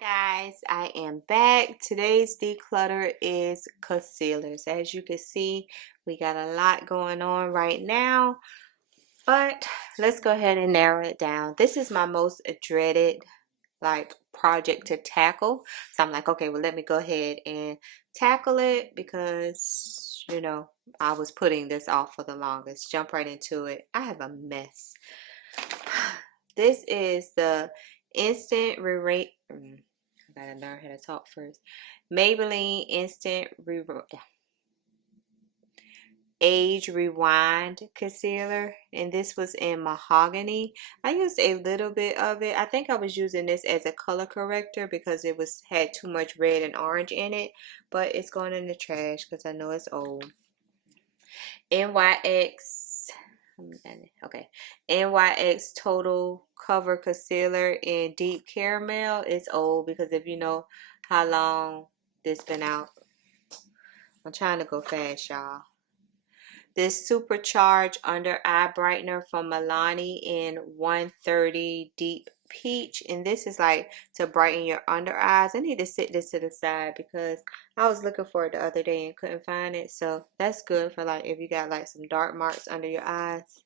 Guys, I am back. Today's declutter is concealers. As you can see, we got a lot going on right now, but let's go ahead and narrow it down. This is my most dreaded project to tackle. So I'm like, okay, well, let me go ahead and tackle it because I was putting this off for the longest. Jump right into it. I have a mess. This is the instant I gotta learn how to talk first. Maybelline Instant Age Rewind Concealer, and this was in mahogany. I used a little bit of it. I think I was using this as a color corrector because it had too much red and orange in it, but it's going in the trash because I know it's old. NYX Total Cover Concealer in Deep Caramel. It's old because if you know how long this been out. I'm trying to go fast, y'all. This Supercharged Under Eye Brightener from Milani in 130 Deep Peach. And this is like to brighten your under eyes. I need to sit this to the side because I was looking for it the other day and couldn't find it. So that's good for like if you got like some dark marks under your eyes.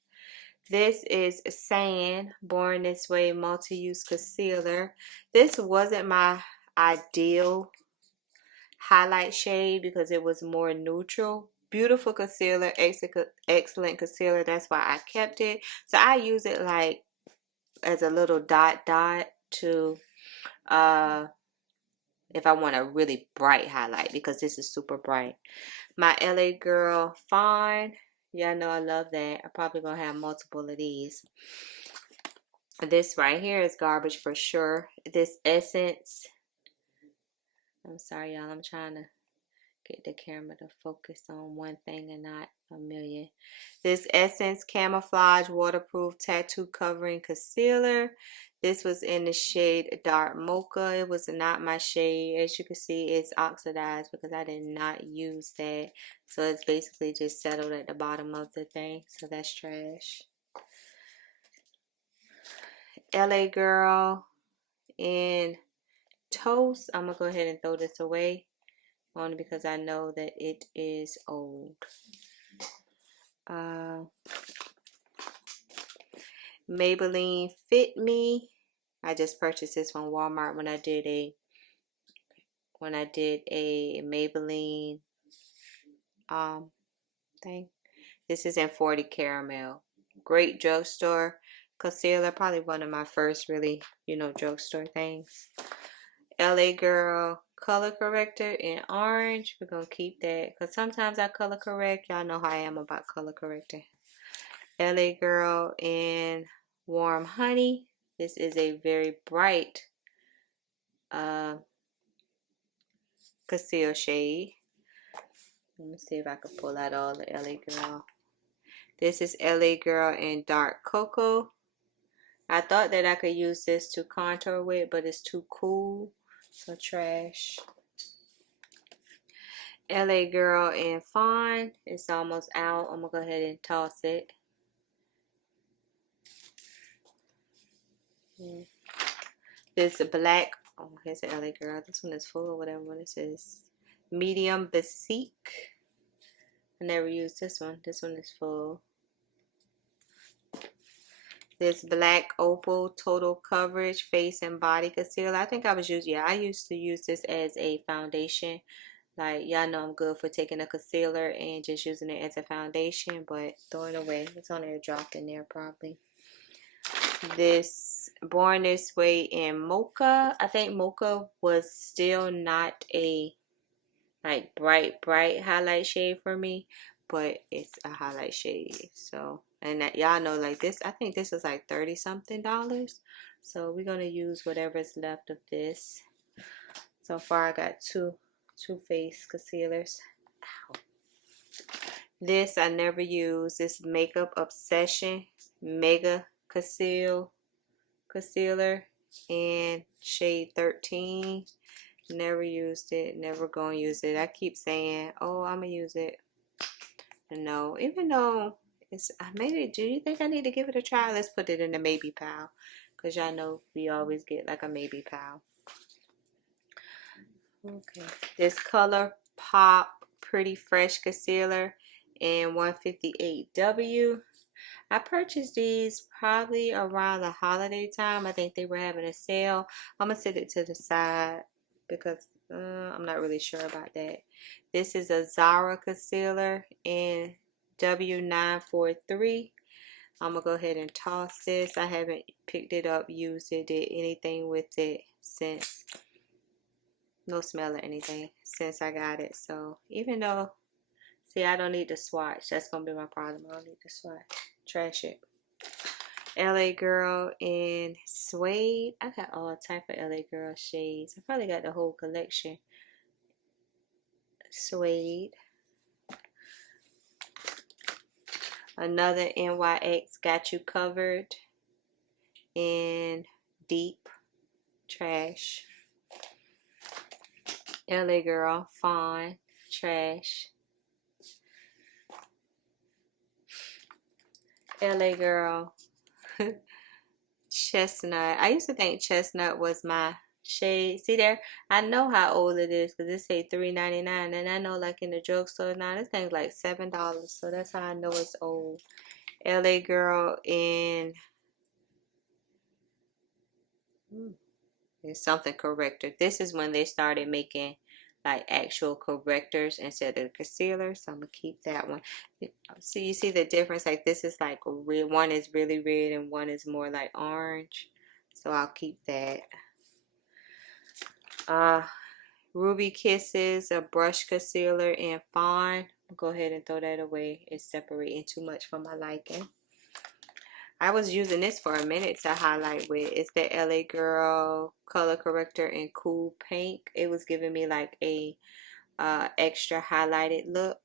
This is Sand Born This Way Multi-Use Concealer. This wasn't my ideal highlight shade because it was more neutral. Beautiful concealer, excellent concealer. That's why I kept it. So I use it like as a little dot to if I want a really bright highlight because this is super bright. My LA Girl Fawn. Y'all know I love that. I'm probably gonna have multiple of these. This right here is garbage for sure. This Essence. I'm sorry, y'all. I'm trying to get the camera to focus on one thing and not a million. This Essence Camouflage Waterproof Tattoo Covering Concealer. This was in the shade Dark Mocha. It was not my shade. As you can see, it's oxidized because I did not use that. So it's basically just settled at the bottom of the thing. So that's trash. LA Girl in Toast. I'm going to go ahead and throw this away. Only because I know that it is old. Maybelline Fit Me. I just purchased this from Walmart when I did a Maybelline thing. This is in 40 Caramel. Great drugstore concealer. Probably one of my first really, drugstore things. LA Girl color corrector in orange. We're gonna keep that because sometimes I color correct. Y'all know how I am about color correcting. LA Girl in Warm Honey. This is a very bright conceal shade. Let me see if I can pull out all the LA Girl. This is LA Girl in Dark Cocoa. I thought that I could use this to contour with, but it's too cool. So trash. LA Girl in Fawn. It's almost out. I'm going to go ahead and toss it. This black. Oh, here's the LA Girl. This one is full or whatever one this is. Medium Basique. I never used this one. This one is full. This Black Opal Total Coverage Face and Body Concealer. I think I used to use this as a foundation. Like, y'all know I'm good for taking a concealer and just using it as a foundation, but throwing it away. It's only a drop in there probably. This Born This Way in Mocha. I think Mocha was still not a like bright highlight shade for me, but it's a highlight shade. So, and that y'all know like this, I think this is like $30 something. So we're gonna use whatever's left of this. So far I got two face concealers. Ow. This I never use. This Makeup Obsession Mega Concealer in shade 13. Never used it. Never gonna use it. I keep saying, oh, I'm gonna use it. No, even though it's maybe. Do you think I need to give it a try? Let's put it in the maybe pile, cause y'all know we always get like a maybe pile. Okay. This Color Pop Pretty Fresh Concealer in 158W. I purchased these probably around the holiday time. I think they were having a sale. I'm going to set it to the side because I'm not really sure about that. This is a Zara concealer in W943. I'm going to go ahead and toss this. I haven't picked it up, used it, did anything with it since. No smell or anything since I got it. So even though, see, I don't need the swatch. That's going to be my problem. I don't need the swatch. Trash it. LA Girl in Suede. I got all type of LA Girl shades. I probably got the whole collection. Suede. Another NYX Got You Covered in Deep. Trash. LA Girl Fawn. Trash. LA Girl Chestnut. I used to think chestnut was my shade. See there? I know how old it is because it say $3.99, and I know like in the drugstore now this thing's like $7. So that's how I know it's old. LA Girl in it's something corrector. This is when they started making like actual correctors instead of concealer. So I'm gonna keep that one. So you see the difference? Like this is like red. One is really red and one is more like orange. So I'll keep that. Ruby Kisses, a brush concealer in Fawn. I'll go ahead and throw that away. It's separating too much for my liking. I was using this for a minute to highlight with. It's the LA Girl color corrector in Cool Pink. It was giving me like a extra highlighted look.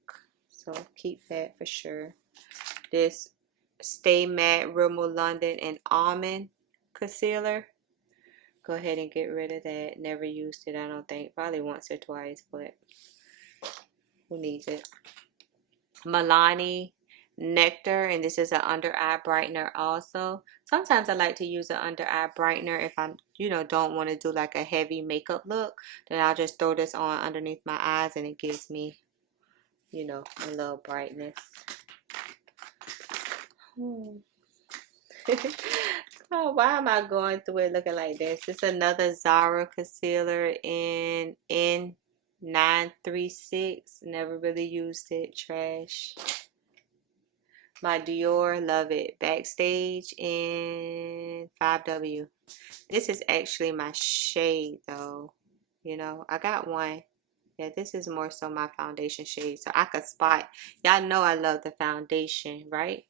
So keep that for sure. This Stay Matte Rimmel London and Almond concealer. Go ahead and get rid of that. Never used it, I don't think. Probably once or twice, but who needs it? Milani Nectar, and this is an under eye brightener also. Sometimes I like to use an under eye brightener if I'm, don't want to do like a heavy makeup look. Then I'll just throw this on underneath my eyes and it gives me, a little brightness. Oh, why am I going through it looking like this? It's another Zara concealer in N936. Never really used it. Trash. My Dior, love it. Backstage in 5W. This is actually my shade though. I got one. Yeah, this is more so my foundation shade. So I could spot. Y'all know I love the foundation, right?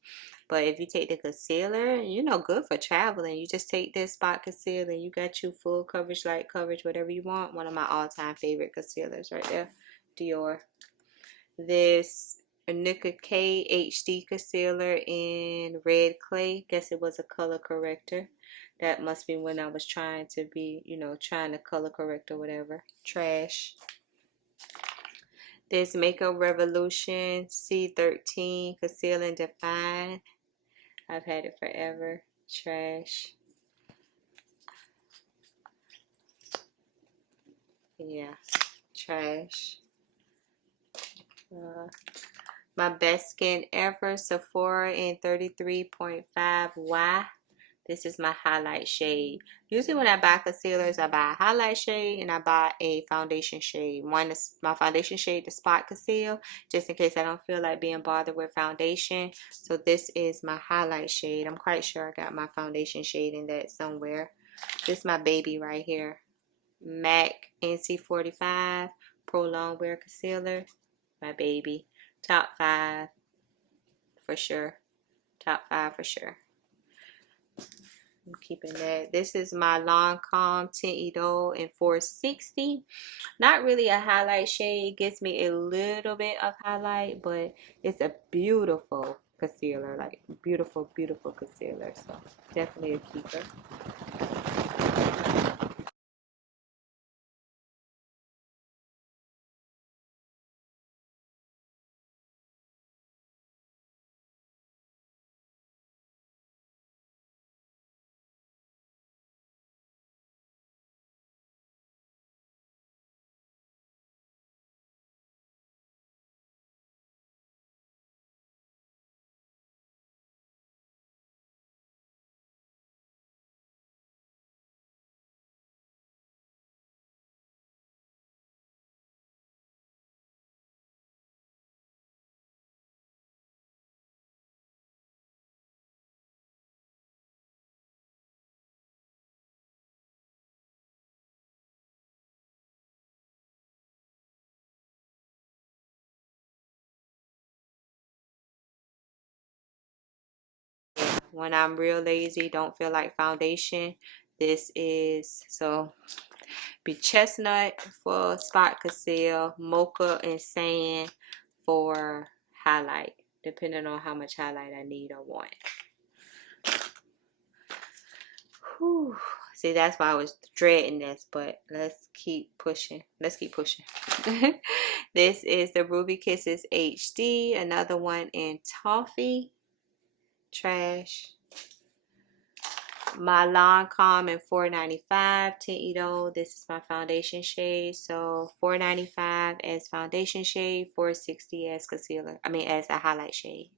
But if you take the concealer, good for traveling. You just take this spot concealer. You got you full coverage, light coverage, whatever you want. One of my all-time favorite concealers right there. Dior. This Nika K HD concealer in Red Clay. Guess it was a color corrector. That must be when I was trying to be, trying to color correct or whatever. Trash. This Makeup Revolution C13 Conceal and Define. I've had it forever. Trash. Yeah. Trash. My Best Skin Ever Sephora in 33.5Y. This is my highlight shade. Usually when I buy concealers, I buy a highlight shade and I buy a foundation shade. One is my foundation shade, the Spot Conceal, just in case I don't feel like being bothered with foundation. So this is my highlight shade. I'm quite sure I got my foundation shade in that somewhere. This is my baby right here. MAC NC45 Pro Longwear Concealer. My baby. Top 5 for sure. Top 5 for sure. I'm keeping that. This is my Lancome Tint Idole in 460. Not really a highlight shade. Gives me a little bit of highlight, but it's a beautiful concealer. Like beautiful, beautiful concealer. So definitely a keeper. when I'm real lazy, don't feel like foundation, this is. So be chestnut for spot conceal, mocha and sand for highlight, depending on how much highlight I need or want. Whew. See, that's why I was dreading this, but let's keep pushing. Let's keep pushing. This is the Ruby Kisses HD, another one in toffee. Trash. My Lancome in $4.95. Tient Idole. This is my foundation shade. So $4.95 as foundation shade, $4.60 as concealer. I mean, as a highlight shade.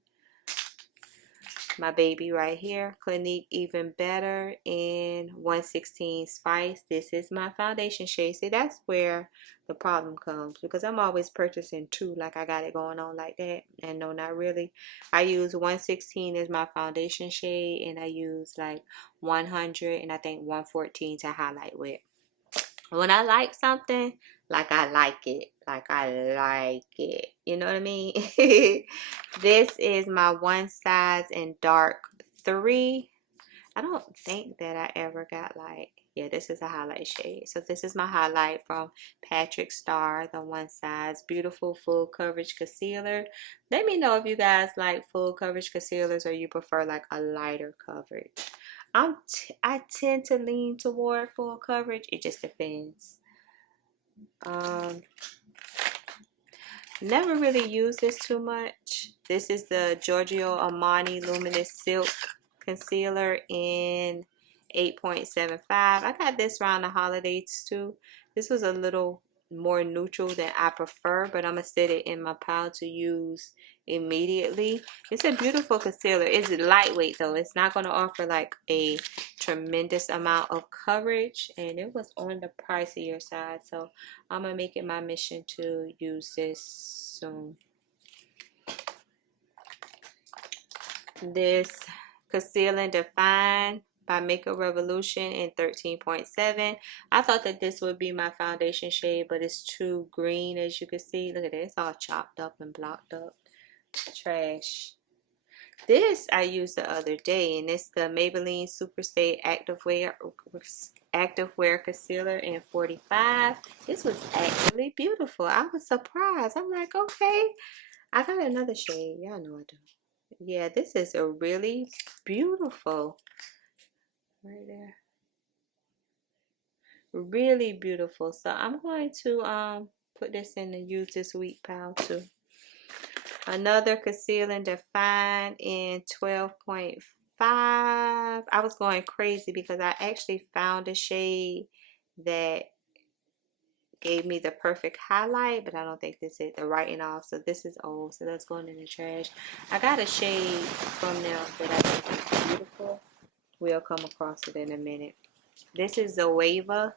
My baby right here, Clinique Even Better in 116 Spice. This is my foundation shade. See, that's where the problem comes, because I'm always purchasing two, like I got it going on like that. And no, not really. I use 116 as my foundation shade, and I use like 100 and I think 114 to highlight with. When I like something, like I like it. Like I like it. You know what I mean? This is my one size in dark 3. I don't think that I ever got like, yeah, this is a highlight shade. So this is my highlight from Patrick Starr, the one size beautiful full coverage concealer. Let me know if you guys like full coverage concealers or you prefer like a lighter coverage. I tend to lean toward full coverage. It just depends. Never really used this too much. This is the Giorgio Armani Luminous Silk Concealer in 8.75. I got this around the holidays too. This was a little more neutral than I prefer, but I'm going to set it in my pile to use immediately. It's a beautiful concealer. It's lightweight though. It's not going to offer like a tremendous amount of coverage, and it was on the pricier side, so I'm going to make it my mission to use this soon. This Conceal and Define by Makeup Revolution in 13.7. I thought that this would be my foundation shade, but it's too green, as you can see. Look at it. It's all chopped up and blocked up. Trash. This I used the other day, and it's the Maybelline Superstay Activewear Concealer in 45. This was actually beautiful. I was surprised. I'm like, okay. I got another shade. Y'all know I do. Yeah, this is a really beautiful. Right there. Really beautiful. So I'm going to put this in the use this week pile too. Another Conceal and Define in 12.5. I was going crazy because I actually found a shade that gave me the perfect highlight, but I don't think this is the writing off. So this is old, so that's going in the trash. I got a shade from them that I think is beautiful. We'll come across it in a minute. This is the Wava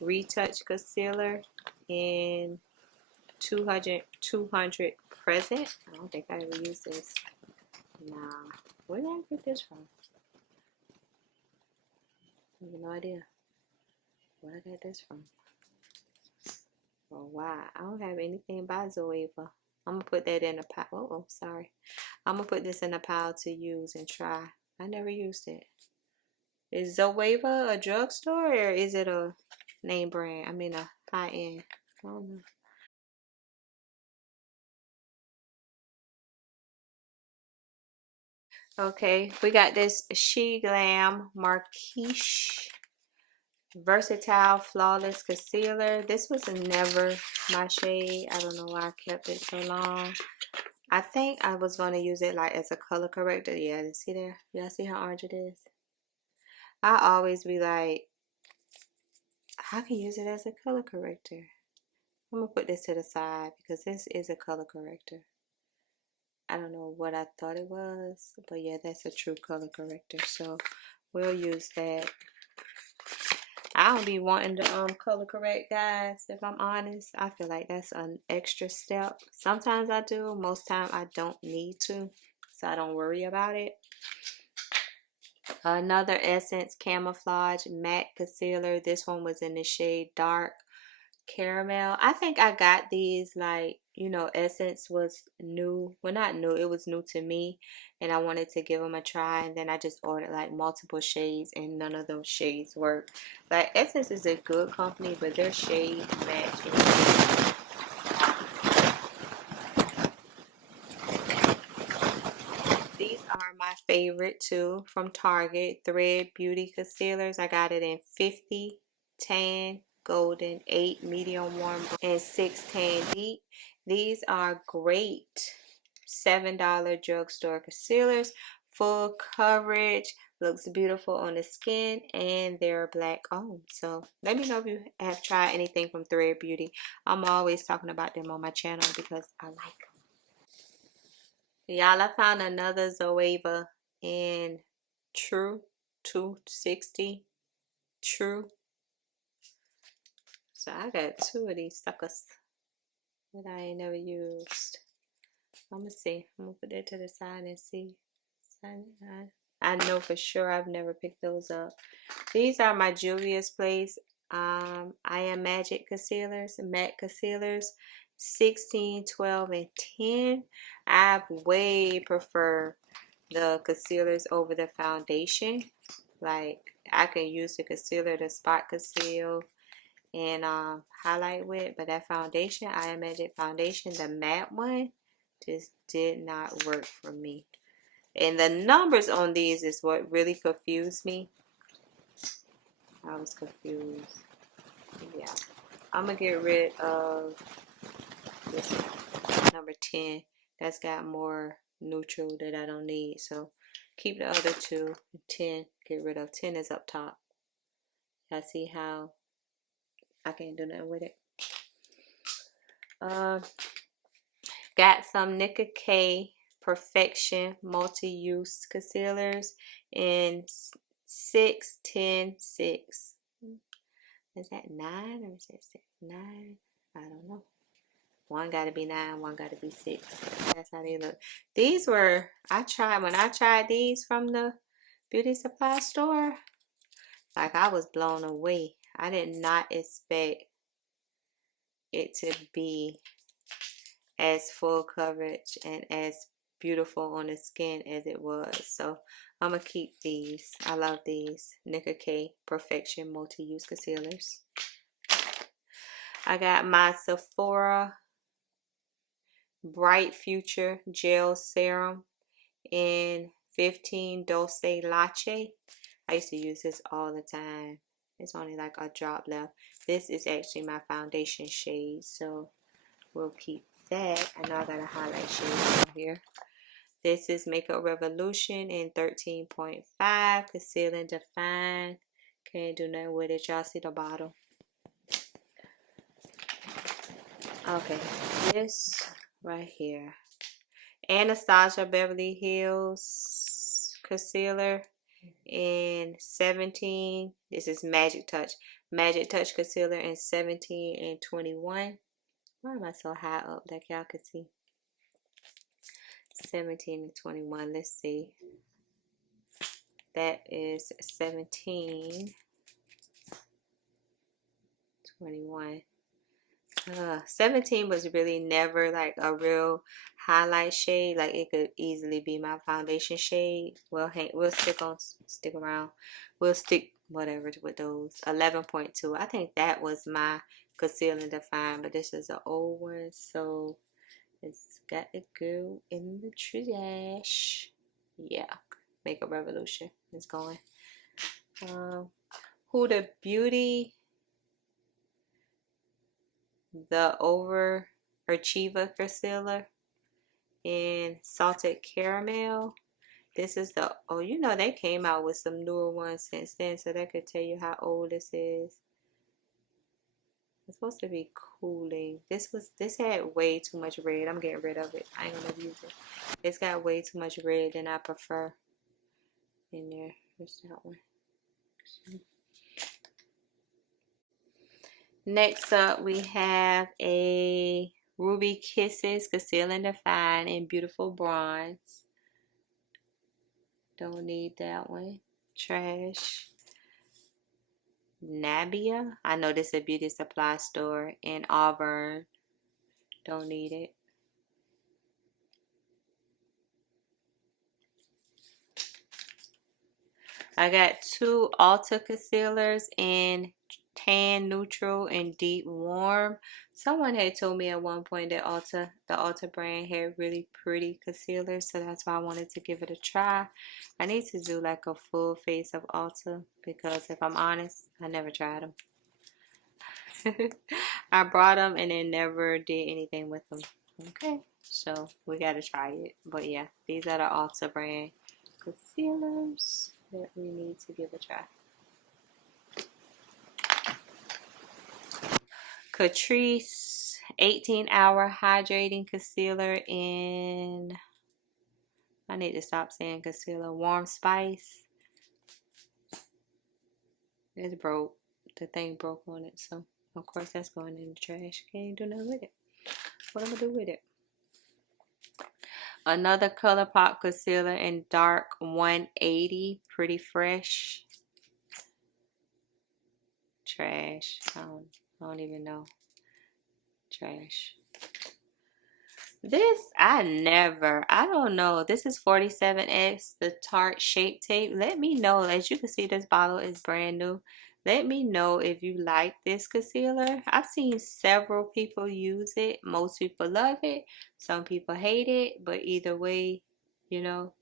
Retouch Concealer in 200 present. I don't think I ever used this. Nah. Where did I get this from? I have no idea where I got this from. Oh, wow. I don't have anything by Zoeva. I'm going to put that in a pile. Oh, sorry. I'm going to put this in a pile to use and try. I never used it. Is Zoeva a drugstore or is it a name brand? I mean a high-end. I don't know. Okay, we got this She Glam Marquise Versatile Flawless Concealer. This was never my shade. I don't know why I kept it so long. I think I was going to use it like as a color corrector. Yeah, see there? Y'all see how orange it is? I always be like, I can use it as a color corrector. I'm going to put this to the side because this is a color corrector. I don't know what I thought it was, but yeah, that's a true color corrector. So we'll use that. I don't be wanting to color correct, guys, if I'm honest. I feel like that's an extra step. Sometimes I do. Most time I don't need to, so I don't worry about it. Another Essence Camouflage Matte Concealer. This one was in the shade Dark Caramel. I think I got these like you know, Essence was new. Well, not new, it was new to me, and I wanted to give them a try. And then I just ordered like multiple shades, and none of those shades work. Like, Essence is a good company, but their shade match. These are my favorite too from Target. Thread Beauty Concealers. I got it in 50, tan, golden, 8, medium warm, and 6 tan deep. These are great $7 drugstore concealers. Full coverage. Looks beautiful on the skin, and they're black owned. So let me know if you have tried anything from Thread Beauty. I'm always talking about them on my channel because I like them. Y'all, I found another Zoeva in True 260 True. So I got 2 of these suckers that I ain't never used. I'm gonna see. I'm gonna put that to the side and see. I know for sure I've never picked those up. These are my juvia'splace I Am Magic concealers, matte concealers, 16, 12, and 10. I way prefer the concealers over the foundation. Like, I can use the concealer to spot conceal and highlight with, but that foundation, I Am Magic foundation, the matte one, just did not work for me. And the numbers on these is what really confused me. I was confused. Yeah. I'm going to get rid of this number 10. That's got more neutral that I don't need. So keep the other 2. 10, get rid of. 10 is up top. I see how I can't do nothing with it. Got some Nicka K Perfection multi-use concealers in 6, 10, 6. Is that 9 or is that 6? 9? I don't know. One got to be 9, one got to be 6. That's how they look. These were, when I tried these from the beauty supply store, like, I was blown away. I did not expect it to be as full coverage and as beautiful on the skin as it was. So I'm gonna keep these. I love these Nicka K Perfection multi-use concealers. I got my Sephora Bright Future Gel Serum in 15 Dulce Latte. I used to use this all the time. It's only like a drop left. This is actually my foundation shade, so we'll keep that. I know I got a highlight shade on here. This is Makeup Revolution in 13.5. Conceal and Define. Can't do nothing with it. Y'all see the bottle. Okay, this right here. Anastasia Beverly Hills Concealer in 17. This is Magic Touch. Magic Touch Concealer in 17 and 21. Why am I so high up like y'all can see? 17 and 21. Let's see. That is 17, 21. 17 was really never like a real highlight shade. Like, it could easily be my foundation shade. We'll stick around. We'll stick whatever with those. 11.2. I think that was my Conceal and Define, but this is an old one, so it's got to go in the trash. Yeah, Makeup Revolution is going. Huda Beauty, the Overachiever Concealer in Salted Caramel. This is the, oh, you know, they came out with some newer ones since then, so that could tell you how old this is. It's supposed to be cooling. This had way too much red. I'm getting rid of it. I ain't gonna use it. It's got way too much red than I prefer in there. Where's that one? Next up, we have a Ruby Kisses Conceal and Define in Beautiful Bronze. Don't need that one. Trash. Nabia. I know this is a beauty supply store in Auburn. Don't need it. I got two Ulta concealers in tan, neutral, and deep warm. Someone had told me at one point that the Ulta brand had really pretty concealers, so that's why I wanted to give it a try. I need to do like a full face of Ulta because if I'm honest, I never tried them. I brought them and then never did anything with them. Okay, so we gotta try it. But yeah, these are the Ulta brand concealers that we need to give a try. Catrice 18-hour hydrating concealer in, I need to stop saying concealer, warm spice. It's broke. The thing broke on it, so of course that's going in the trash. Can't do nothing with it. What am I gonna do with it? Another ColourPop concealer in dark 180, pretty fresh. Trash. I don't even know. Trash. This, I don't know. This is 47X, the Tarte Shape Tape. Let me know. As you can see, this bottle is brand new. Let me know if you like this concealer. I've seen several people use it. Most people love it. Some people hate it. But either way, you know,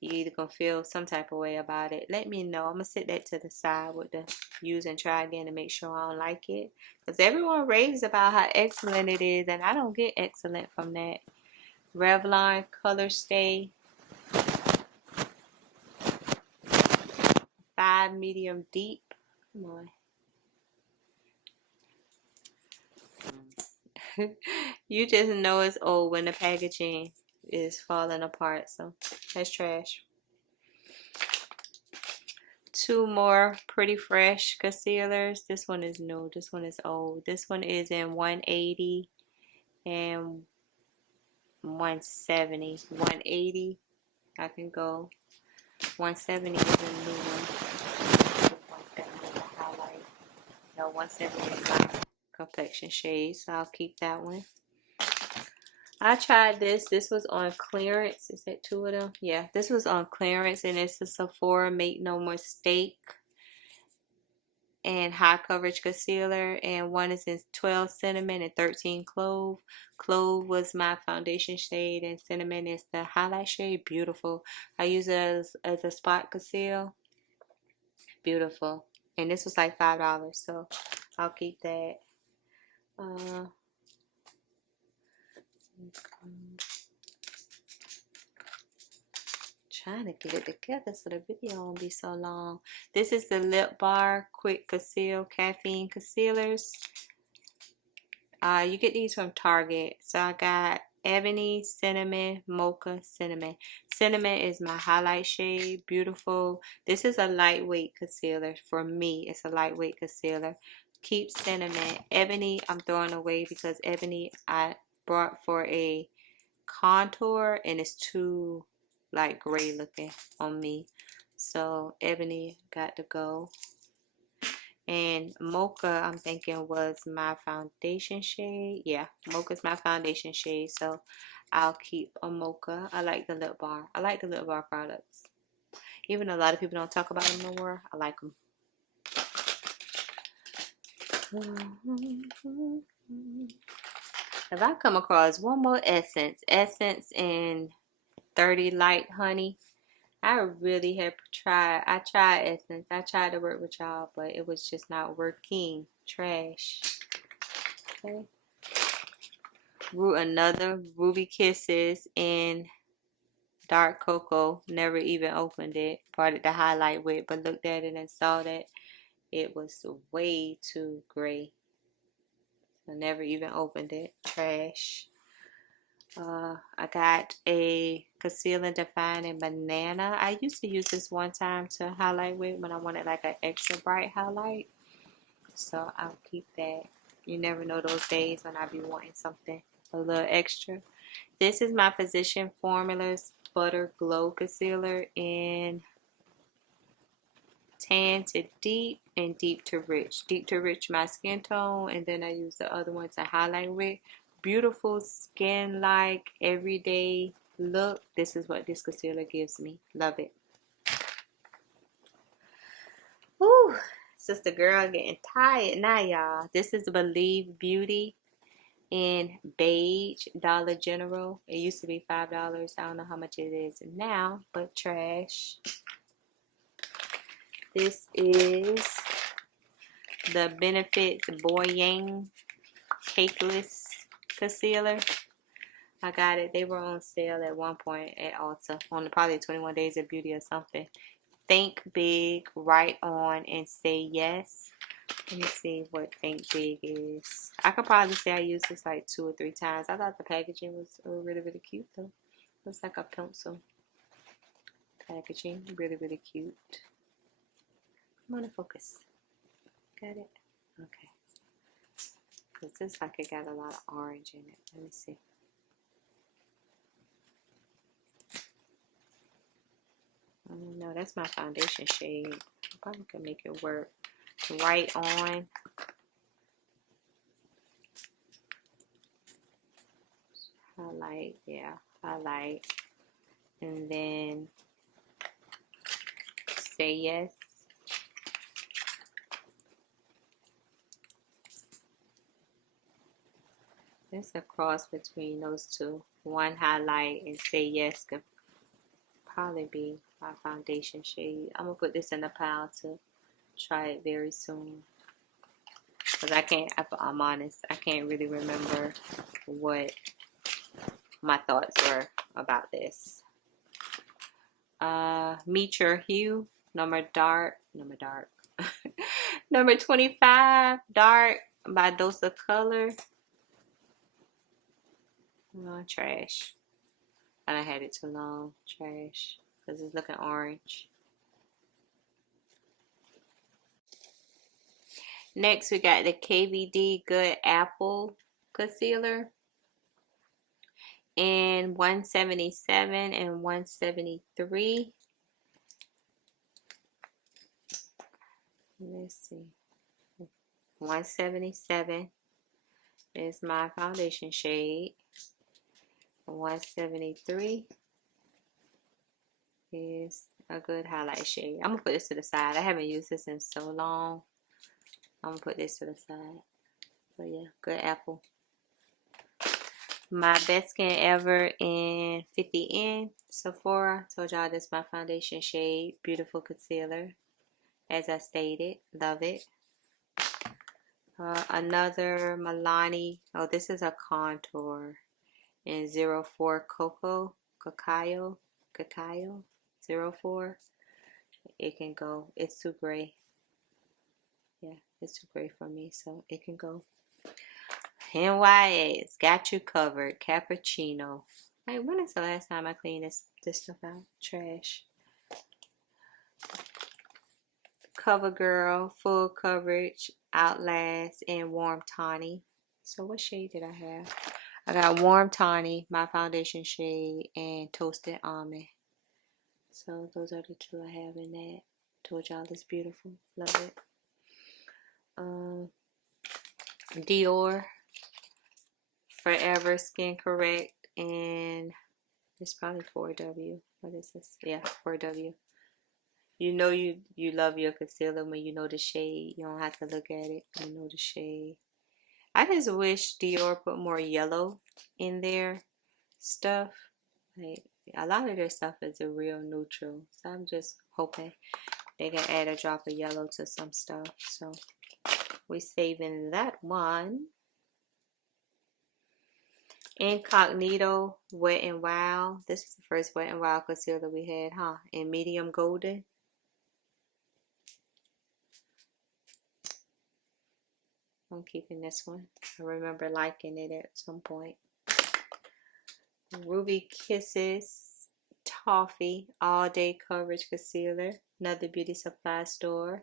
you either gonna feel some type of way about it. Let me know. I'm gonna sit that to the side with the use and try again to make sure I don't like it, because everyone raves about how excellent it is and I don't get excellent from that. Revlon Color Stay 5 medium deep. Come on. You just know it's old when the packaging is falling apart, so that's trash. Two more Pretty Fresh concealers. This one is new. This one is old. This one is in 180 and 170. 180, I can go. 170 is a new one. 170 is a highlight. No, 170 is my complexion shade, so I'll keep that one. I tried this. This was on clearance. Is that two of them? Yeah, this was on clearance, and it's a Sephora Make No Mistake and high coverage concealer, and one is in 12 cinnamon and 13 clove. Clove was my foundation shade and cinnamon is the highlight shade. Beautiful. I use it as a spot conceal. Beautiful. And this was like $5, so I'll keep that. Trying to get it together so the video won't be so long. This is the Lip Bar Quick Conceal Caffeine Concealers. You get these from Target. So I got Ebony, Cinnamon, Mocha, Cinnamon. Cinnamon is my highlight shade. Beautiful. This is a lightweight concealer. For me, it's a lightweight concealer. Keep Cinnamon. Ebony, I'm throwing away because Ebony I brought for a contour and it's too like gray looking on me. So Ebony got to go. And Mocha, I'm thinking, was my foundation shade. Yeah, Mocha's my foundation shade, so I'll keep a Mocha. I like the Lip Bar. I like the Lip Bar products. Even though a lot of people don't talk about them no more, I like them. If I come across one more Essence and 30 Light Honey, I really have tried. I tried Essence. I tried to work with y'all, but it was just not working. Trash. Okay. Another Ruby Kisses in dark cocoa. Never even opened it. Brought it to highlight with, but looked at it and saw that it was way too gray. So never even opened it. Trash. I got a Concealing Defining Banana. I used to use this one time to highlight with when I wanted like an extra bright highlight. So I'll keep that. You never know those days when I be wanting something a little extra. This is my Physician Formulas Butter Glow Concealer in Tan to Deep and Deep to Rich. Deep to Rich my skin tone, and then I use the other one to highlight with. beautiful skin-like everyday look, this is what this concealer gives me. Love it. Whew, sister girl getting tired now, y'all. This is Believe Beauty in beige, Dollar General. It used to be $5. I don't know how much it is now, but trash. This is the Benefits Boyang Cakeless Concealer. I got it. They were on sale at one point at Ulta on probably 21 Days of Beauty or something. Think big, write on, and say yes. Let me see what Think Big is. I could probably say I used this like 2 or 3 times. I thought the packaging was really, really cute though. Looks like a pencil packaging. Really, really cute. Come on and focus. Got it? Okay. Because this like it got a lot of orange in it. Let me see. I don't know. That's my foundation shade. I probably could make it work. Right on. Highlight. Yeah. Highlight. And then say yes. It's a cross between those two. One highlight and say yes could probably be my foundation shade. I'm gonna put this in the pile to try it very soon. Because I can't, if I'm honest, I can't really remember what my thoughts were about this. Meet Your Hue, number 25, dark by Dose of Color. Oh, trash. I done had it too long. Trash. Because it's looking orange. Next, we got the KVD Good Apple Concealer in 177 and 173. Let's see. 177 is my foundation shade. 173 is a good highlight shade. I'm going to put this to the side. I haven't used this in so long. I'm going to put this to the side. But yeah, Good Apple. My Best Skin Ever in 50N Sephora. Told y'all this is my foundation shade. Beautiful concealer. As I stated. Love it. Another Milani. Oh, this is a contour. In 04 Cacao 04. It can go. It's too gray. Yeah, it's too gray for me, so it can go. NYS got you covered. Cappuccino. Hey, when is the last time I cleaned this stuff out? Trash. CoverGirl, full coverage, Outlast, and Warm Tawny. So what shade did I have? I got Warm Tawny, my foundation shade, and Toasted Almond. So those are the two I have in that. Told y'all it's beautiful. Love it. Dior Forever Skin Correct, and it's probably 4W. What is this? Yeah, 4W. You know you love your concealer when you know the shade. You don't have to look at it. You know the shade. I just wish Dior put more yellow in their stuff. Like, a lot of their stuff is a real neutral. So I'm just hoping they can add a drop of yellow to some stuff. So we're saving that one. Incognito Wet n Wild. This is the first Wet n Wild concealer we had, huh? In medium golden. I'm keeping this one. I remember liking it at some point. Ruby Kisses Toffee All Day Coverage Concealer. Another beauty supply store.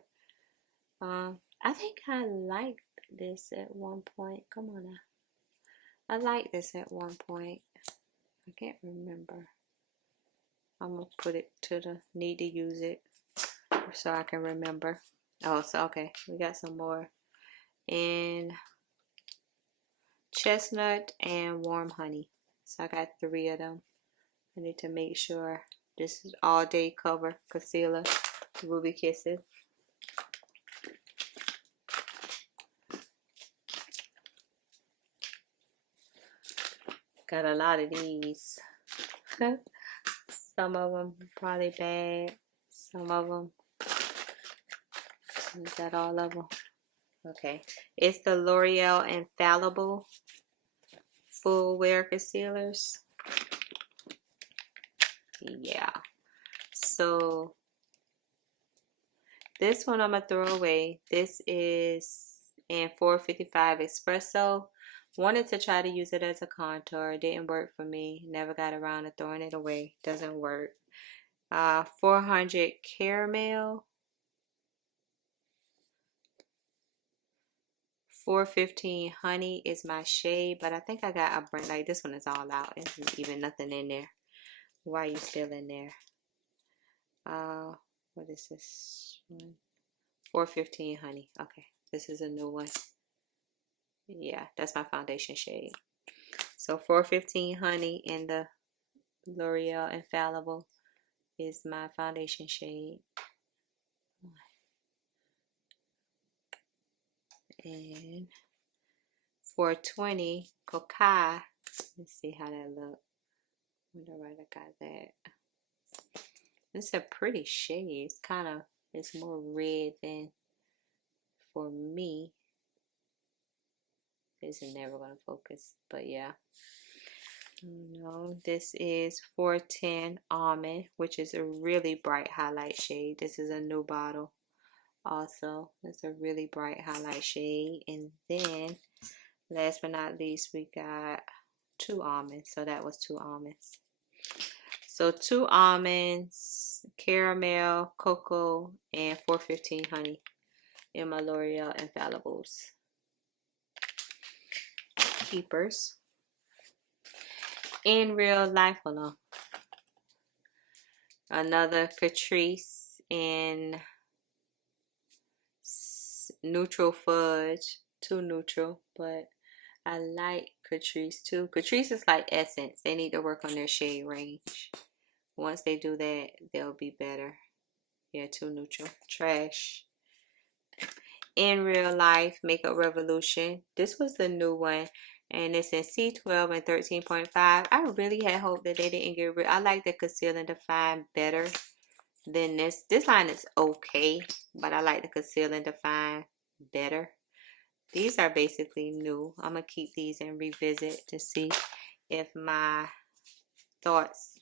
I think I liked this at one point. Come on now. I liked this at one point. I can't remember. I'm going to put it to the need to use it so I can remember. Oh, so okay. We got some more. And chestnut, and warm honey. So I got 3 of them. I need to make sure this is all day cover concealer, Ruby Kisses. Got a lot of these. Some of them probably bad. Some of them. Is that all of them? Okay. It's the L'Oreal Infallible Full Wear Concealers. Yeah. So this one I'm going to throw away. This is in 455 Espresso. Wanted to try to use it as a contour. It didn't work for me. Never got around to throwing it away. Doesn't work. 400 Caramel. 415 Honey is my shade. But I think I got a brand. Like this one is all out. There's even nothing in there. Why are you still in there? What is this one? 415 Honey. Okay. This is a new one. Yeah, that's my foundation shade. So 415 Honey in the L'Oreal Infallible is my foundation shade. And 420 Coca. Let's see how that look. Wonder where I got that. It's a pretty shade. It's kind of, it's more red than for me. This is never going to focus, but yeah. No, this is 410 Almond, which is a really bright highlight shade. This is a new bottle. Also, it's a really bright highlight shade. And then, last but not least, we got 2 almonds. So that was 2 almonds. So 2 almonds, caramel, cocoa, and 415 honey in my L'Oreal Infallibles. Keepers. In real life, hold on. Another Catrice in neutral fudge. Too neutral, but I like Catrice too. Catrice is like Essence. They need to work on their shade range. Once they do that, they'll be better. Yeah, too neutral. Trash. In Real Life Makeup Revolution. This was the new one. And it's in C12 and 13.5. I really had hoped that they didn't get rid. I like the Conceal and Define better than this. This line is okay, but I like the Conceal and Define better. These are basically new. I'm going to keep these and revisit to see if my thoughts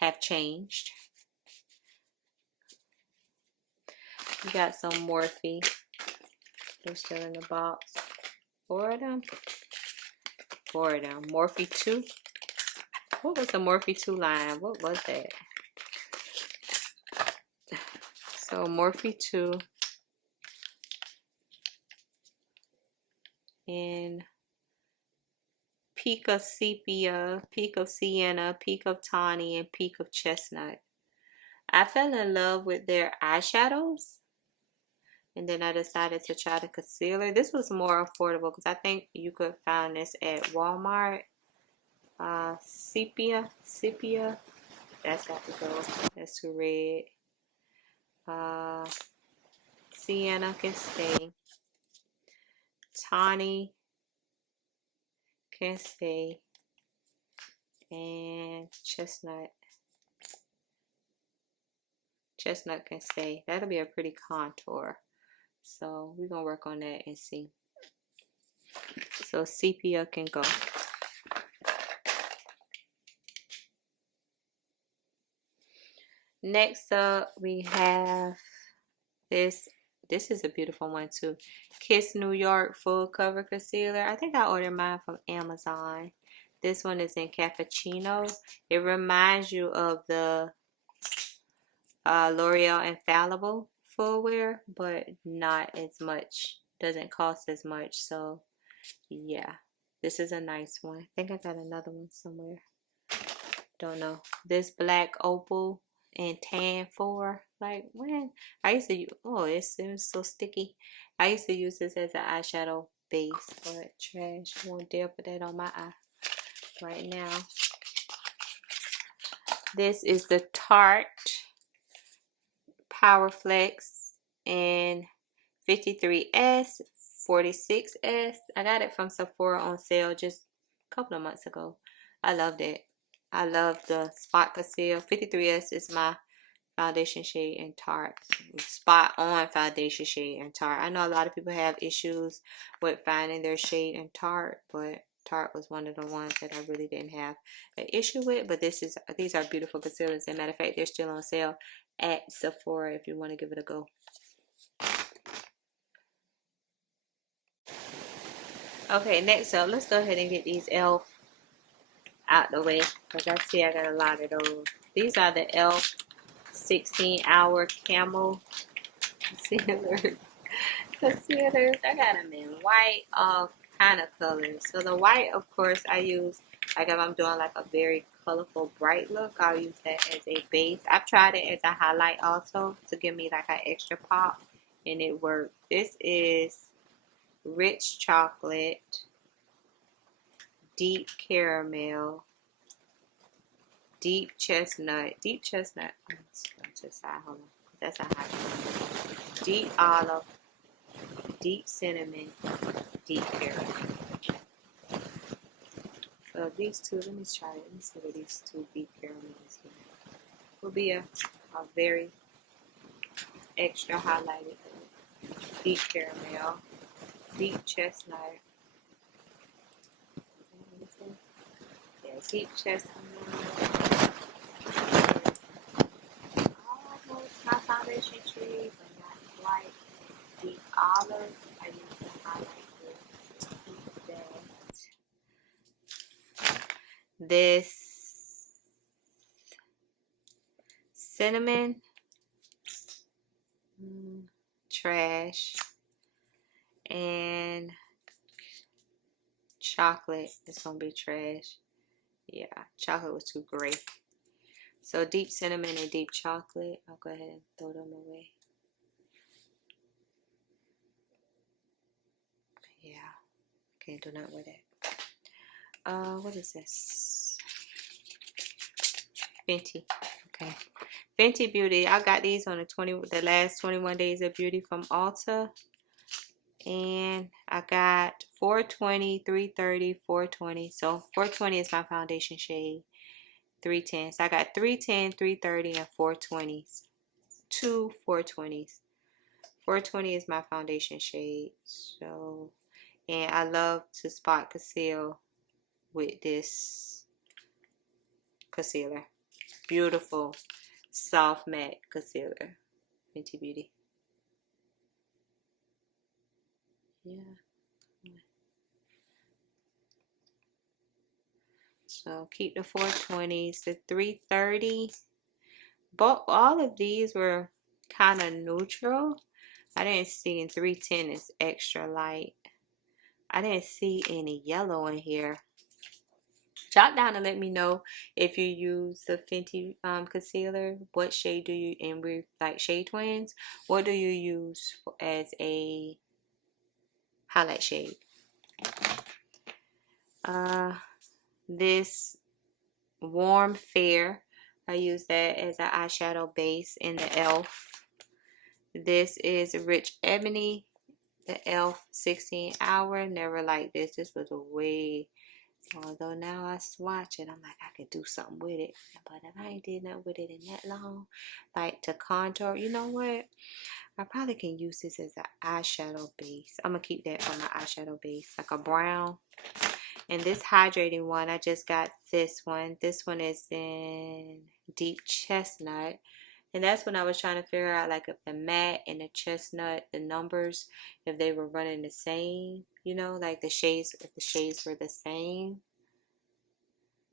have changed. We got some Morphe. They're still in the box. 4 of them. 4 of them. Morphe 2. What was the Morphe 2 line? What was that? So Morphe 2. In Peak of Sepia, Peak of Sienna, Peak of Tawny, and Peak of Chestnut. I fell in love with their eyeshadows. And then I decided to try the concealer. This was more affordable because I think you could find this at Walmart. Sepia. That's got to go. That's too red. Sienna can stay. Tawny can stay. And Chestnut. Chestnut can stay. That'll be a pretty contour. So we're going to work on that and see. So Sepia can go. Next up we have this. This is a beautiful one too. Kiss New York Full Cover Concealer. I think I ordered mine from Amazon. This one is in Cappuccino. It reminds you of the L'Oreal Infallible Full Wear, but not as much. Doesn't cost as much. So yeah, this is a nice one. I think I got another one somewhere. Don't know. This Black Opal and Tan 4. Like when I used to use, oh, it was so sticky. I used to use this as an eyeshadow base, but trash. I won't dare put that on my eye right now. This is the Tarte Power Flex in 53S, 46S. I got it from Sephora on sale just a couple of months ago. I loved it. I love the spot conceal. 53S is my foundation shade in Tarte. Spot on foundation shade in Tarte. I know a lot of people have issues with finding their shade in Tarte, but Tarte was one of the ones that I really didn't have an issue with. But these are beautiful concealers. As a matter of fact, they're still on sale at Sephora if you want to give it a go. Okay, next up, let's go ahead and get these e.l.f. out the way, because I see I got a lot of those. These are the e.l.f. 16-hour camo concealers. I got them in white, all kind of colors. So the white, of course, I use, like if I'm doing like a very colorful, bright look, I'll use that as a base. I've tried it as a highlight also to give me like an extra pop, and it worked. This is rich chocolate, deep caramel, deep chestnut. Hold on, that's a hot one. Deep olive, deep cinnamon, deep caramel. So these two, let me try it. Let me see what these two deep caramels here. Will be a very extra highlighted deep caramel, deep chestnut. Yeah, deep chestnut. Almost my foundation shade, but not quite. Deep olive. I use the highlight that. This cinnamon, trash, and chocolate is gonna be trash. Yeah, chocolate was too gray. So deep cinnamon and deep chocolate, I'll go ahead and throw them away. Yeah, can't do nothing with it. What is this? Fenty. Okay, Fenty Beauty. I got these on the last 21 days of beauty from Ulta, and I got 420, 330, 420. So 420 is my foundation shade. 310. So I got 310, 330, and 420s. Two 420s. 420 is my foundation shade. So, and I love to spot conceal with this concealer. Beautiful soft matte concealer. Fenty Beauty. Yeah. So keep the 420s. The 330. But all of these were kind of neutral. I didn't see in 310 is extra light. I didn't see any yellow in here. Drop down and let me know if you use the Fenty concealer. What shade do you, and we're like shade twins, what do you use as a highlight shade? This Warm Fair, I use that as an eyeshadow base in the e.l.f. This is Rich Ebony, the e.l.f. 16-hour. Never liked this. This was a way, although now I swatch it, I'm like, I could do something with it. But if I ain't did nothing with it in that long, like to contour, you know what? I probably can use this as an eyeshadow base. I'm going to keep that for my eyeshadow base, like a brown. And this hydrating one, I just got this one. This one is in Deep Chestnut. And that's when I was trying to figure out, like, if the matte and the chestnut, the numbers, if they were running the same, you know, like the shades, if the shades were the same.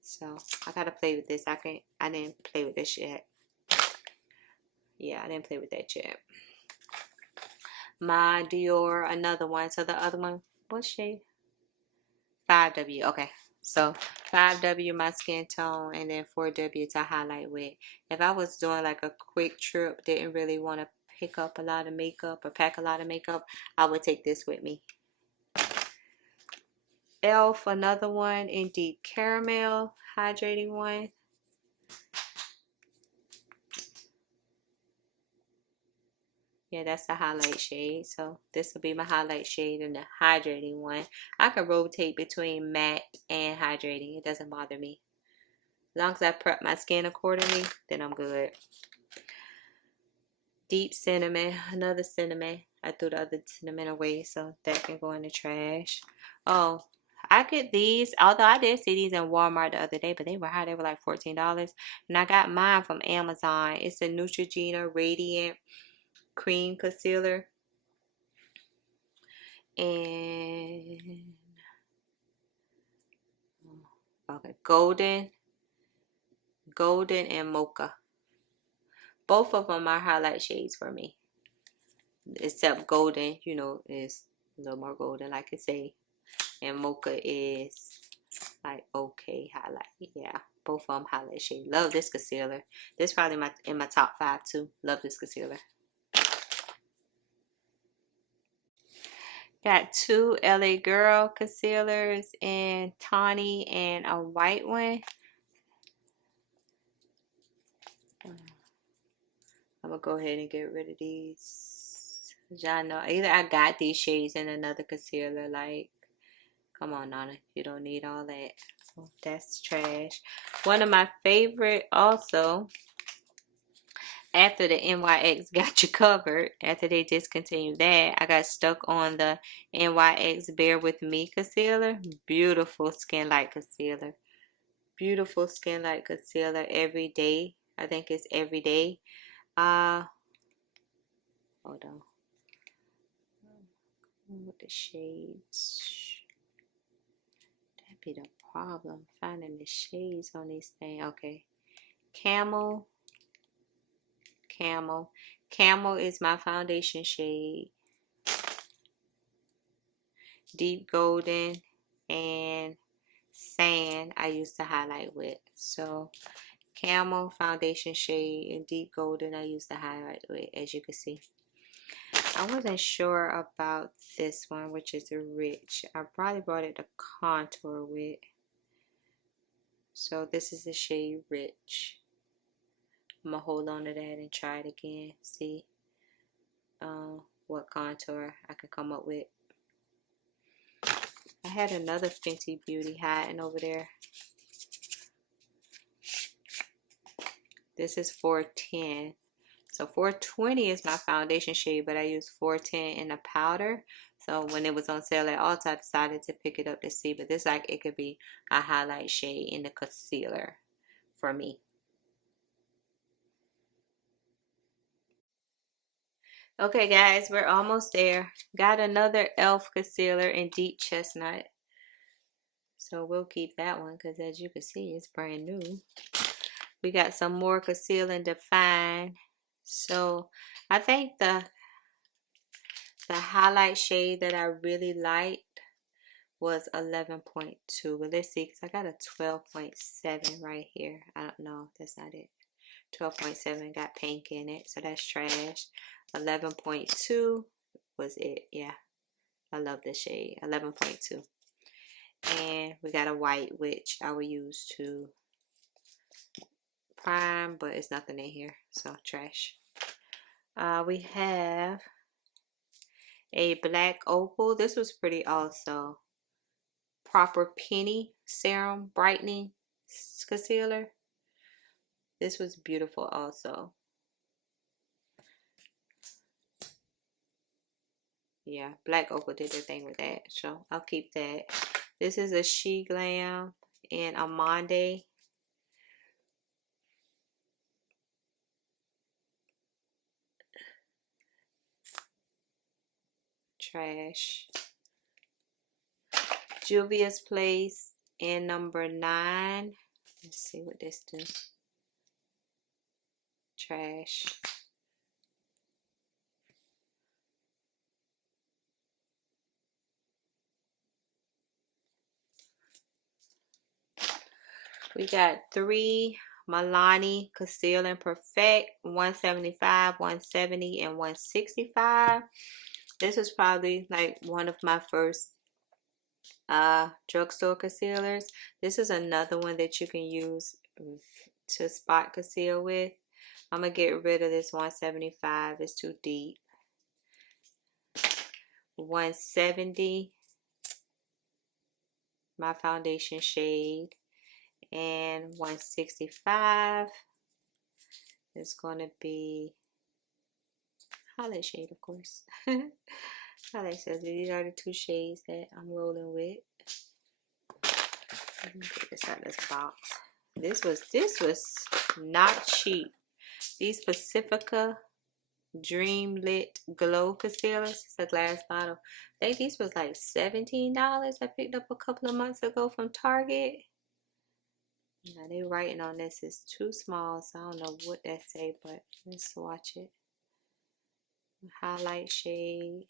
So I gotta play with this. I didn't play with this yet. Yeah, I didn't play with that yet. My Dior, another one. So the other one, what shade? 5W. Okay. So 5W my skin tone, and then 4W to highlight with. If I was doing like a quick trip, didn't really want to pick up a lot of makeup or pack a lot of makeup, I would take this with me. Elf, another one in deep caramel, hydrating one. Yeah, that's the highlight shade. So this will be my highlight shade and the hydrating one. I can rotate between matte and hydrating. It doesn't bother me. As long as I prep my skin accordingly, then I'm good. Deep cinnamon, another cinnamon. I threw the other cinnamon away, so that can go in the trash. Oh, I get these, although I did see these in Walmart the other day, but they were high. They were like $14. And I got mine from Amazon. It's a Neutrogena Radiant Cream Concealer. And okay, golden and mocha. Both of them are highlight shades for me, except golden, you know, is a little more golden, like I say, and mocha is like okay highlight. Yeah, both of them highlight shade. Love this concealer. This probably in my top 5 too. Love this concealer. Got 2 LA Girl concealers in tawny and a white one. I'm gonna go ahead and get rid of these. Y'all know either I got these shades in another concealer. Like, come on, Nana, you don't need all that. So that's trash. One of my favorite also, after the NYX got you covered, after they discontinued that, I got stuck on the NYX Bear With Me concealer. Beautiful skin light concealer. Beautiful skin light concealer every day. I think it's every day. Hold on. With the shades. That'd be the problem. Finding the shades on these things. Okay. Camel. Camel is my foundation shade. Deep golden and sand I used to highlight with. So camel foundation shade and deep golden I used to highlight with, as you can see. I wasn't sure about this one, which is a rich. I probably brought it to contour with. So this is the shade Rich. I'm going to hold on to that and try it again. See what contour I can come up with. I had another Fenty Beauty hiding over there. This is 410. So 420 is my foundation shade, but I used 410 in the powder. So when it was on sale at Ulta, I decided to pick it up to see. But this, like, it could be a highlight shade in the concealer for me. Okay, guys, we're almost there. Got another e.l.f. concealer in Deep Chestnut. So we'll keep that one because, as you can see, it's brand new. We got some more Conceal and Define. So I think the highlight shade that I really liked was 11.2. But let's see, because I got a 12.7 right here. I don't know. That's not it. 12.7 got pink in it, so that's trash. 11.2 was it. Yeah, I love this shade. 11.2. And we got a white, which I will use to prime, but it's nothing in here, so trash. We have a black opal. This was pretty also. Proper Penny Serum Brightening Concealer. This was beautiful also. Yeah, black opal did their thing with that, so I'll keep that. This is a She Glam in Almond. Trash. Juvia'splace in number 9. Let's see what this does. Trash. We got 3 Milani Conceal and Perfect, 175, 170, and 165. This was probably like one of my first drugstore concealers. This is another one that you can use to spot conceal with. I'm gonna get rid of this 175. It's too deep. 170, my foundation shade, and 165 is going to be highlight shade, of course. Highlight shade. These are the two shades that I'm rolling with. Let me get this out of this box. This was not cheap. These Pacifica Dream Lit Glow Concealers. It's a glass bottle. I think these was like $17. I picked up a couple of months ago from Target. Now they writing on this is too small, so I don't know what that say, but let's watch it. Highlight shade.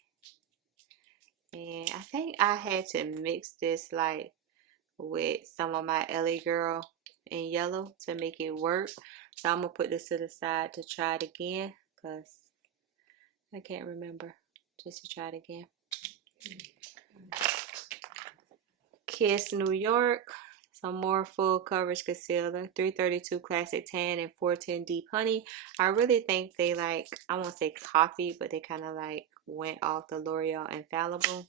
And I think I had to mix this like with some of my LA Girl in yellow to make it work. So I'm gonna put this to the side to try it again, because I can't remember. Just to try it again. Kiss New York. Some more full coverage concealer. 332 Classic Tan and 410 Deep Honey. I really think they like, I won't say copied, but they kind of like went off the L'Oreal Infallible,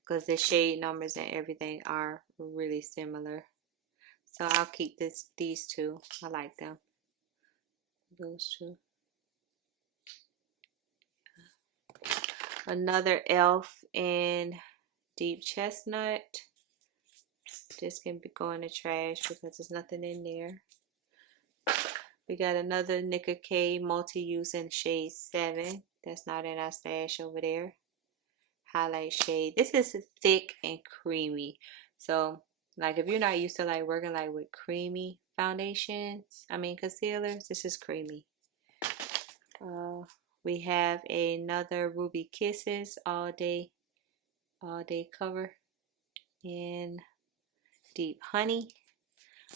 because the shade numbers and everything are really similar. So I'll keep these two. I like them. Those two. Another e.l.f. in Deep Chestnut. This can be going to trash because there's nothing in there. We got another Nicka K multi-use in shade 7. That's not in our stash over there. Highlight shade. This is thick and creamy. So like if you're not used to like working like with creamy foundations, concealers, this is creamy. We have another Ruby Kisses all day cover in Deep Honey.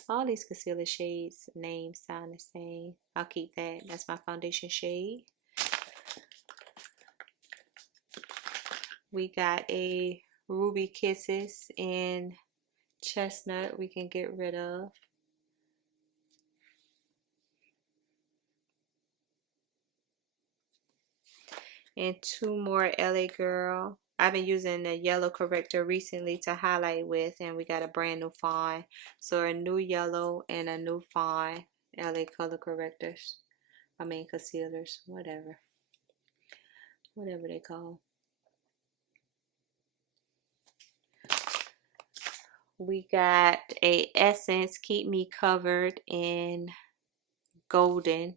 All these concealer shades names sound the same. I'll keep that. That's my foundation shade. We got a Ruby Kisses in Chestnut we can get rid of. And two more LA Girl. I've been using the yellow corrector recently to highlight with, and we got a brand new fawn. So a new yellow and a new fawn LA color correctors. Concealers, whatever they call. We got a Essence Keep Me Covered in golden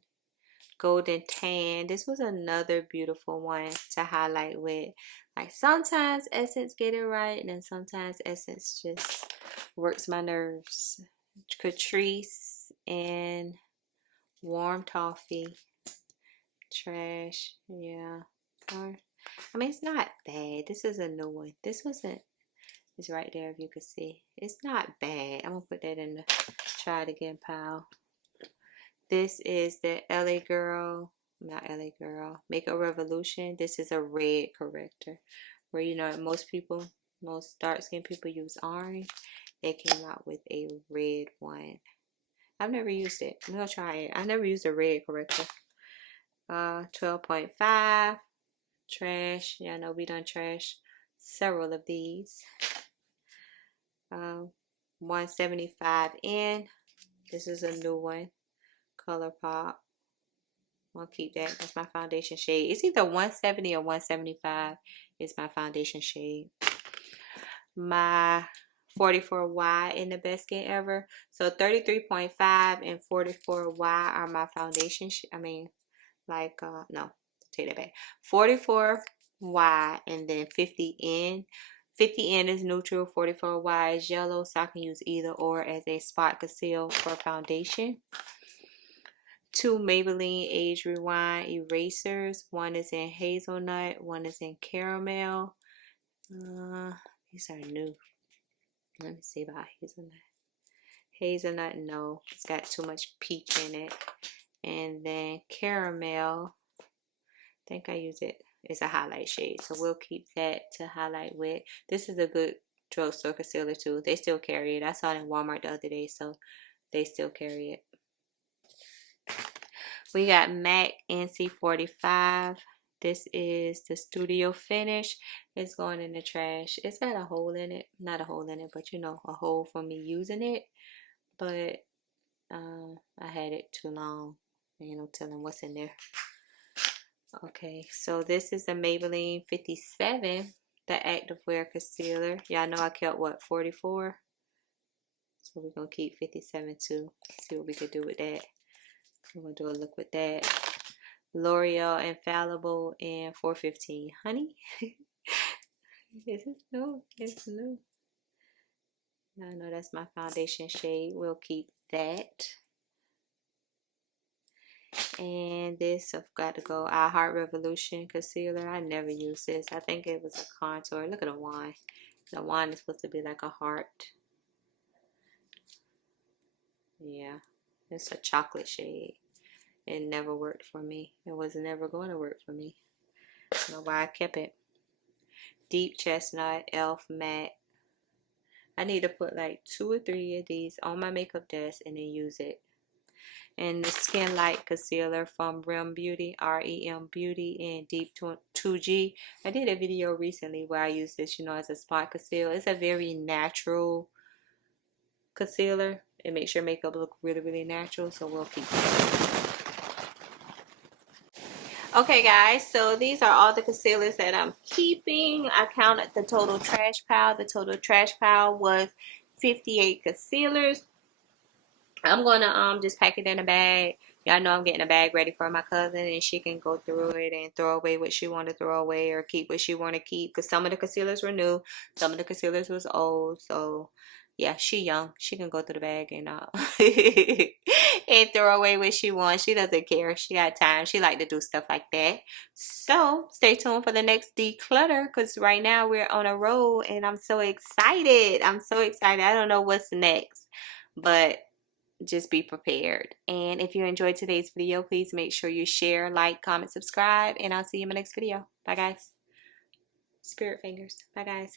tan. This was another beautiful one to highlight with. Like sometimes Essence get it right, and then sometimes Essence just works my nerves. Catrice and Warm Toffee. Trash. Yeah. It's not bad. This is a new one. This wasn't. It's right there if you can see. It's not bad. I'm gonna put that in the try it again pile. This is the LA Girl, not LA Girl, Makeup Revolution. This is a red corrector, where most dark skin people use orange. They came out with a red one. I've never used it. I'm gonna try it. I never used a red corrector. 12.5 trash. Yeah, I know we done trash several of these. 175 in. This is a new one. Color Pop. I'll keep that. That's my foundation shade. It's either 170 or 175 is my foundation shade. My 44Y in the Best Skin Ever. So 33.5 and 44Y are my foundation. No, take that back. 44Y and then 50N. 50N is neutral, 44Y is yellow, so I can use either or as a spot conceal for foundation. Two Maybelline Age Rewind erasers. One is in Hazelnut, one is in Caramel. These are new. Let me see about Hazelnut. Hazelnut, no, it's got too much peach in it. And then Caramel, I think I use it. It's a highlight shade, so we'll keep that to highlight with. This is a good drugstore concealer too. They still carry it. I saw it in Walmart the other day, so they still carry it. We got MAC NC45. This is the Studio Finish. It's going in the trash. It's got a hole in it. Not a hole in it, but you know, a hole for me using it. But I had it too long. You know, telling what's in there. Okay, so this is the Maybelline 57, the activewear concealer. Y'all know I kept what, 44? So we're gonna keep 57 too. See what we could do with that. I'm gonna do a look with that. L'Oreal Infallible in 415. Honey, this is new. It's new. I know that's my foundation shade. We'll keep that. And this, I've got to go. I Heart Revolution concealer. I never use this. I think it was a contour. Look at the wine. The wine is supposed to be like a heart. Yeah, it's a chocolate shade. It never worked for me. It was never going to work for me. I don't know why I kept it. Deep Chestnut Elf Matte. I need to put like 2 or 3 of these on my makeup desk and then use it. And the Skin Light Concealer from REM Beauty, REM Beauty in Deep 2G. I did a video recently where I used this, you know, as a spot concealer. It's a very natural concealer. It makes your makeup look really, really natural, so we'll keep it. Okay guys, so these are all the concealers that I'm keeping. I counted the total trash pile. The total trash pile was 58 concealers. I'm gonna just pack it in a bag. Y'all know I'm getting a bag ready for my cousin, and she can go through it and throw away what she want to throw away or keep what she want to keep. Because some of the concealers were new, some of the concealers was old. So yeah, she young. She can go through the bag and and throw away what she wants. She doesn't care. She got time. She like to do stuff like that. So stay tuned for the next declutter, because right now we're on a roll and I'm so excited. I'm so excited. I don't know what's next, but just be prepared. And if you enjoyed today's video, please make sure you share, like, comment, subscribe, and I'll see you in my next video. Bye guys. Spirit fingers. Bye guys.